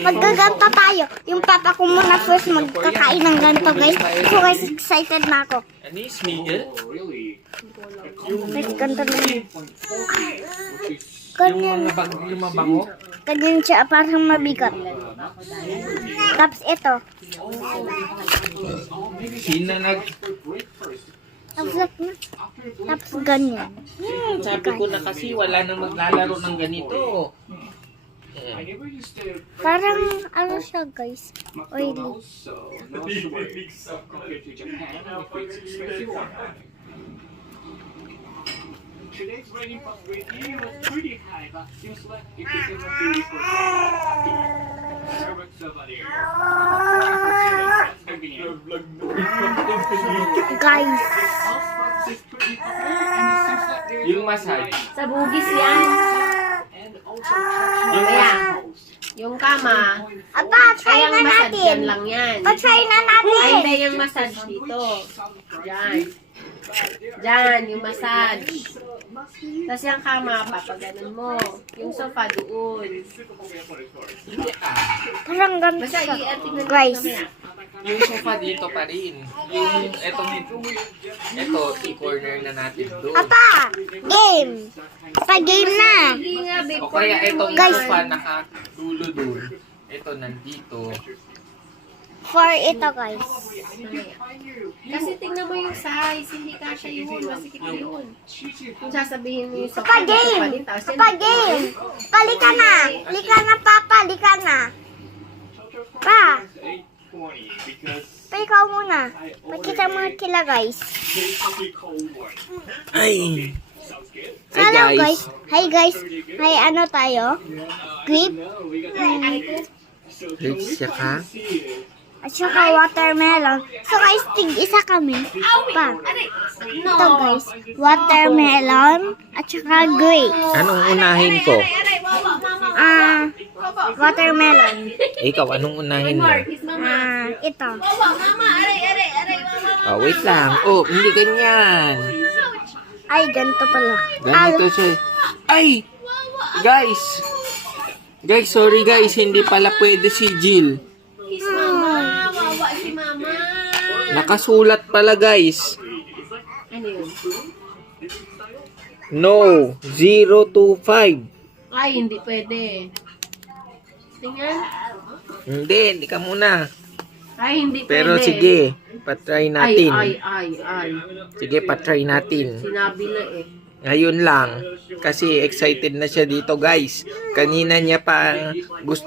magkaganto tayo. Yung papa ko muna first magkakain ng ganito, guys. So, guys, excited na ako. Ano yung smiggle? Guys, ganito na. Yung mga mabango? Ganyan siya, parang mabigat. Tapos ito. Sino nag... Tapos ganyan. Sabi ko na kasi wala nang maglalaro ng ganito. Parang ano siya, guys. Oily. Today's rating possibility was pretty high, but seems like it is Guys. Yung massage. Sa bugis yan. Kaya, yung kama, Apa, try kaya na massage natin. yan lang yan. Pa-try na Ay, natin. hindi yung massage dito. Diyan. Diyan, yung massage. Tapos yung kama, papaganon mo. Yung sofa doon. Hindi ah. Parang ganito Basta siya. i-ating na Guys. Yung sofa dito pa rin. Yung eto, i-corner na natin doon. Apa, game. Pa-game na. Hindi nga, babe. O kaya itong Guys. sofa nakadulo doon. Ito nandito. For ito, guys. Kasi tingnan mo yung size, hindi kasha yun, masikip yun. Kung sasabihin mo yung sofa, Pa-game. Pa-game. Palika na. Lika na, papa. Lika na. Pa. Pa, ikaw muna. Makita mo kila, guys. Ay! Hello, guys. Hi, guys. Hi, ano tayo? Grape. Grapes siya ka? At saka watermelon. So, guys, tig-isa kami. Pa. Ito, guys. Watermelon. At saka grape. Anong unahin ko? Watermelon. Ikaw, anong unahin mo? Ito. Oh, wait lang. Oh, hindi ganyan. Ay, ganito pala. Ganito siya. Ay! Guys! Guys, sorry guys. Hindi pala pwede si Jill. Kiss mama, wawa si mama. Nakasulat pala guys. Ano yun? No. 0 to 5. Ay, hindi pwede. Tingnan. Hindi ka muna. Ay, hindi pwede. Pero sige, patry natin. Ay. Sige, patry natin. Sinabi na eh. Ngayon lang. Kasi excited na siya dito guys. Kanina niya pa gusto